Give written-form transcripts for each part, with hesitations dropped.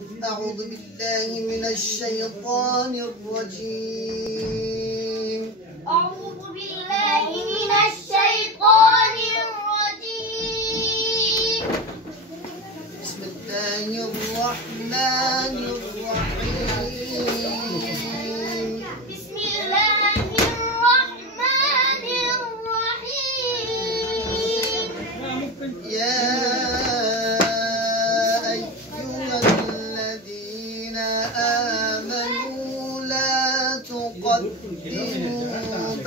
أعوذ بالله من الشيطان الرجيم. أعوذ بالله من الشيطان الرجيم. بسم الله الرحمن الرحيم. بسم الله الرحمن الرحيم. يا أيها الذين آمنوا لا تقدموا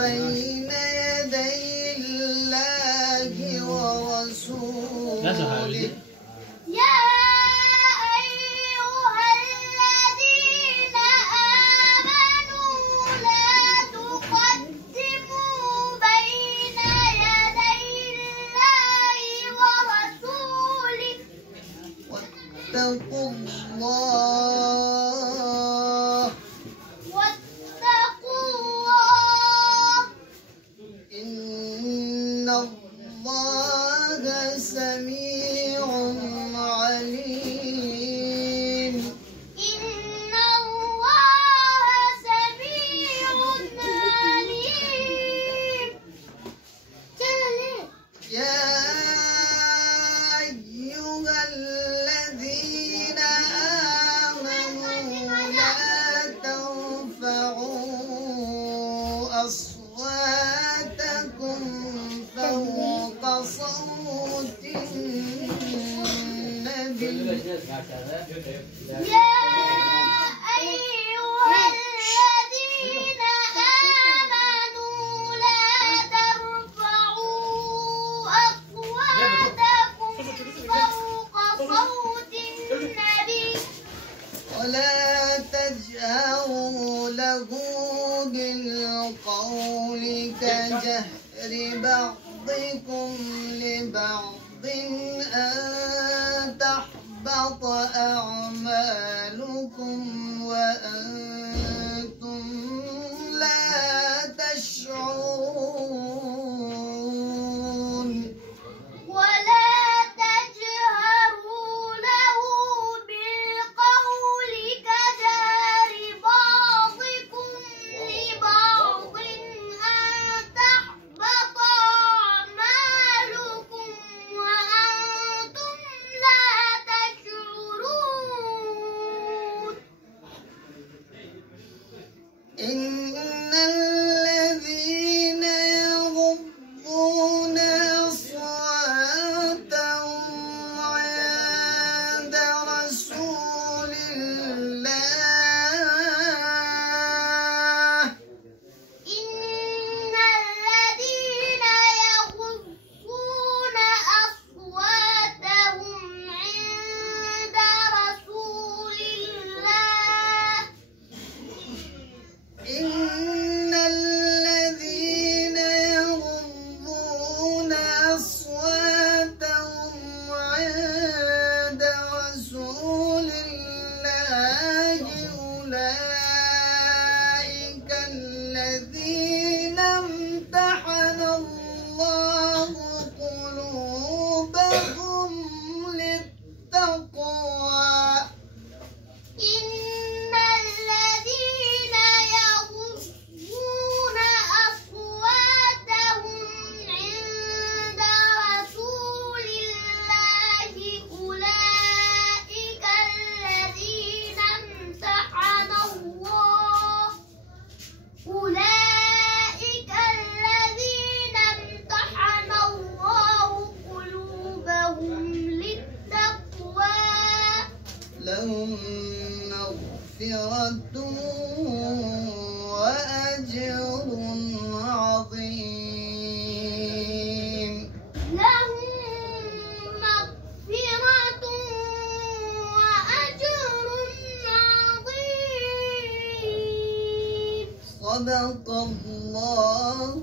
بين يدي الله ورسوله. يا أيها الذين آمنوا لا تقدموا بين يدي الله ورسوله واتقوا الله إن الله سميع عليم. إن الله سميع عليم. يا أيها الذين آمنوا لا ترفعوا أصواتكم فوق صوت النبي. يا أيها الذين آمنوا لا ترفعوا أصواتكم فوق صوت النبي ولا تجهروا له بالقول كجهر بعضكم لبعض أن تحبط أعمالكم وأنتم لا تشعرون. ولا تجهروا له بالقول كجهر بعضكم لبعض أن تحبط أعمالكم وأنتم لا تشعرون. إن الذين يغضون أصواتهم عند رسول الله إن الذين يغضون أصواتهم عند رسول الله إن الذين يغضون أصواتهم عند رسول الله أولئك الذين امتحن الله قلوبهم للتقوى. إن الذين يغضون أصواتهم عند رسول الله أولئك الذين امتحن الله قلوبهم للتقوى. لهم مغفرة وأجر عظيم. لهم مغفرة وأجر عظيم. صدق الله